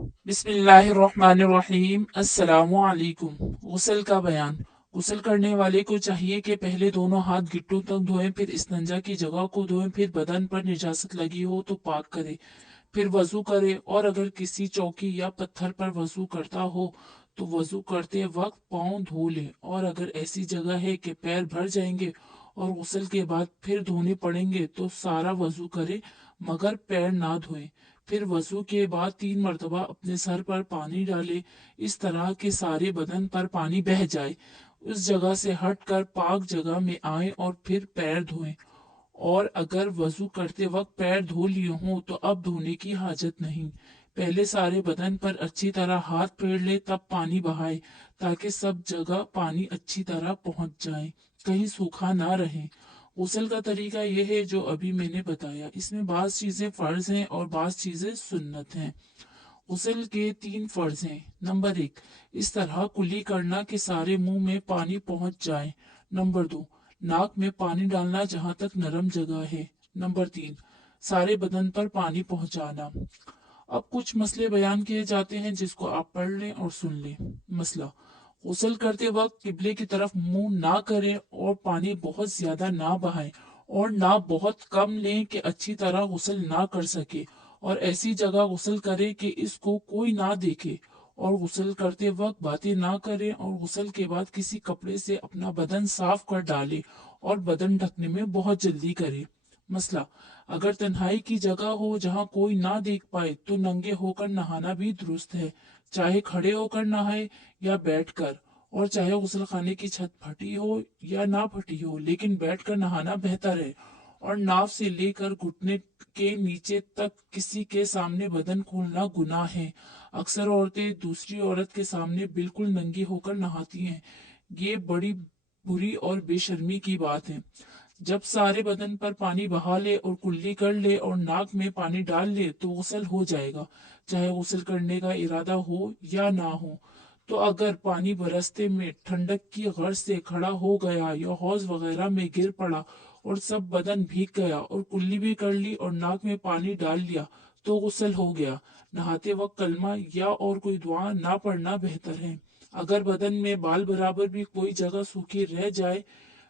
बिस्मिल्लाहिर्रहमानिर्रहीम। अस्सलामु अलैकुम। गुस्ल का बयान। गुस्ल करने वाले को चाहिए कि पहले दोनों हाथ गिट्टों तक धोएं, फिर इस्तंजा की जगह को धोएं, फिर बदन पर निजासत लगी हो तो पाक करे, फिर वजू करे, और अगर किसी चौकी या पत्थर पर वजू करता हो तो वजू करते वक्त पाँव धो ले, और अगर ऐसी जगह है कि पैर भर जाएंगे और गुस्ल के बाद फिर धोने पड़ेंगे तो सारा वजू करे मगर पैर ना धोए। फिर वजू के बाद 3 मरतबा अपने सर पर पानी डाले, इस तरह के सारे बदन पर पानी बह जाए, उस जगह से हटकर पाक जगह में आए और फिर पैर धोएं। और अगर वजू करते वक्त पैर धो लिए हों तो अब धोने की हाजत नहीं। पहले सारे बदन पर अच्छी तरह हाथ फेर ले, तब पानी बहाए, ताकि सब जगह पानी अच्छी तरह पहुंच जाए, कहीं सूखा ना रहे। गुस्ल का तरीका यह है जो अभी मैंने बताया। इसमें बाज चीजें फर्ज हैं और बाज चीजें सुन्नत हैं। गुस्ल के 3 फर्ज हैं। नंबर 1, इस तरह कुली करना कि सारे मुंह में पानी पहुंच जाए। नंबर 2, नाक में पानी डालना जहां तक नरम जगह है। नंबर 3, सारे बदन पर पानी पहुंचाना। अब कुछ मसले बयान किए जाते हैं जिसको आप पढ़ लें और सुन लें। मसला: गुस्ल करते वक्त किबले की तरफ मुंह ना करें और पानी बहुत ज्यादा ना बहाएं और ना बहुत कम लें कि अच्छी तरह गुस्ल ना कर सके, और ऐसी जगह गुस्ल करे कि इसको कोई ना देखे, और गुस्ल करते वक्त बातें ना करें, और गुस्ल के बाद किसी कपड़े से अपना बदन साफ कर डाले और बदन ढकने में बहुत जल्दी करे। मसला: अगर तन्हाई की जगह हो जहां कोई ना देख पाए तो नंगे होकर नहाना भी दुरुस्त है, चाहे खड़े होकर नहाए या बैठकर, और चाहे गुस्ल खाने की छत फटी हो या ना फटी हो, लेकिन बैठकर नहाना बेहतर है। और नाव से लेकर घुटने के नीचे तक किसी के सामने बदन खोलना गुनाह है। अक्सर औरतें दूसरी औरत के सामने बिल्कुल नंगी होकर नहाती हैं। ये बड़ी बुरी और बेशर्मी की बात है। जब सारे बदन पर पानी बहा ले और कुल्ली कर ले और नाक में पानी डाल ले तो गुस्ल हो जाएगा, चाहे गुस्ल करने का इरादा हो या ना हो। तो अगर पानी बरसते में ठंडक की गर्ज से खड़ा हो गया या हौज वगैरह में गिर पड़ा और सब बदन भीग गया और कुल्ली भी कर ली और नाक में पानी डाल लिया तो गुस्ल हो गया। नहाते वक्त कलमा या और कोई दुआ ना पढ़ना बेहतर है। अगर बदन में बाल बराबर भी कोई जगह सूखी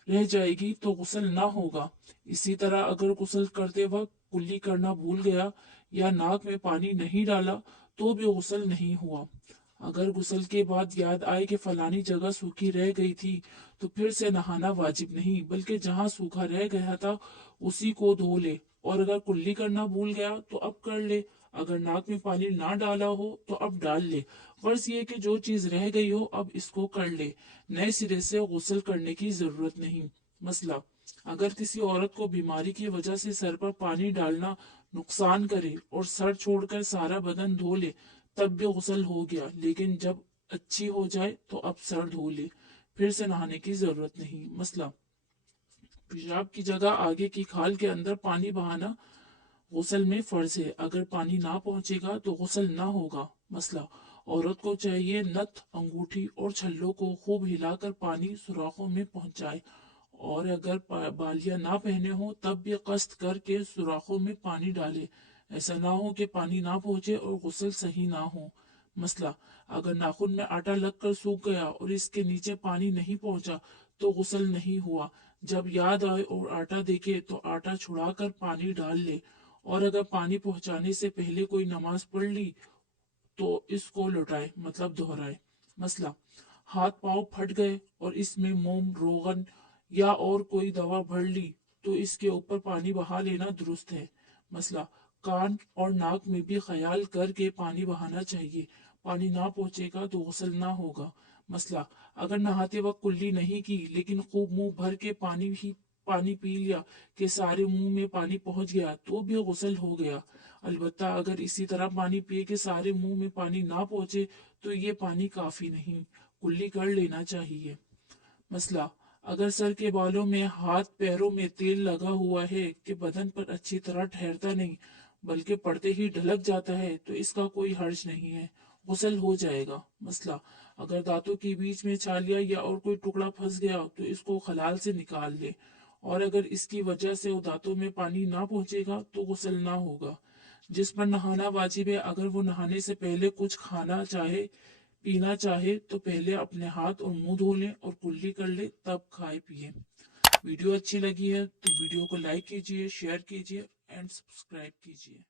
रह जाएगी तो गुस्ल ना होगा। इसी तरह अगर गुस्ल करते वक्त कुल्ली करना भूल गया या नाक में पानी नहीं डाला तो भी गुस्ल नहीं हुआ। अगर गुस्ल के बाद याद आए कि फलानी जगह सूखी रह गई थी तो फिर से नहाना वाजिब नहीं, बल्कि जहां सूखा रह गया था उसी को धो ले। और अगर कुल्ली करना भूल गया तो अब कर ले। अगर नाक में पानी ना डाला हो तो अब डाल ले। गर्ज ये कि जो चीज रह गई हो अब इसको कर ले, नए सिरे से गुस्ल करने की जरूरत नहीं। मसला: अगर किसी औरत को बीमारी की वजह से सर पर पानी डालना नुकसान करे और सर छोड़कर सारा बदन धो ले तब भी गुस्ल हो गया, लेकिन जब अच्छी हो जाए तो अब सर धो ले, फिर से नहाने की जरूरत नहीं। मसला: पेशाब की जगह आगे की खाल के अंदर पानी बहाना गुस्ल में फर्ज है। अगर पानी ना पहुंचेगा तो गुस्ल ना होगा। मसला: औरत को चाहिए नथ, अंगूठी और छल्लों को खूब हिलाकर पानी सुराखों में पहुंचाए, और अगर बालियां ना पहने हो तब भी कष्ट करके सुराखों में पानी डाले। ऐसा ना हो कि पानी ना पहुंचे और गुस्ल सही ना हो। मसला: अगर नाखून में आटा लगकर सूख गया और इसके नीचे पानी नहीं पहुंचा तो गुस्ल नहीं हुआ। जब याद आए और आटा देखे तो आटा छुड़ाकर पानी डाल ले, और अगर पानी पहुंचाने से पहले कोई नमाज पढ़ ली तो इसको लौटाए, मतलब दोहराए। मसला: हाथ पांव फट गए और इसमें मोम, रोगन या और कोई दवा भर ली तो इसके ऊपर पानी बहा लेना दुरुस्त है। मसला: कान और नाक में भी ख्याल करके पानी बहाना चाहिए, पानी ना पहुंचेगा तो गुस्ल ना होगा। मसला: अगर नहाते वक्त कुल्ली नहीं की लेकिन खूब मुंह भर के पानी पी लिया कि सारे मुंह में पानी पहुंच गया तो भी गुस्ल हो गया। अलबत्ता अगर इसी तरह पानी पिए के सारे मुंह में पानी ना पहुंचे तो ये पानी काफी नहीं, कुल्ली कर लेना चाहिए। मसला: अगर सर के बालों में, हाथ पैरों में तेल लगा हुआ है कि बदन पर अच्छी तरह ठहरता नहीं बल्कि पड़ते ही ढलक जाता है तो इसका कोई हर्ज नहीं है, गुस्ल हो जाएगा। मसला: अगर दांतों के बीच में छालिया या और कोई टुकड़ा फंस गया तो इसको खलाल से निकाल ले, और अगर इसकी वजह से वो दांतों में पानी ना पहुंचेगा तो गुस्ल ना होगा। जिस पर नहाना वाजिब है, अगर वो नहाने से पहले कुछ खाना चाहे, पीना चाहे, तो पहले अपने हाथ और मुंह धो लें और कुल्ली कर ले, तब खाए पिए। वीडियो अच्छी लगी है तो वीडियो को लाइक कीजिए, शेयर कीजिए एंड सब्सक्राइब कीजिए।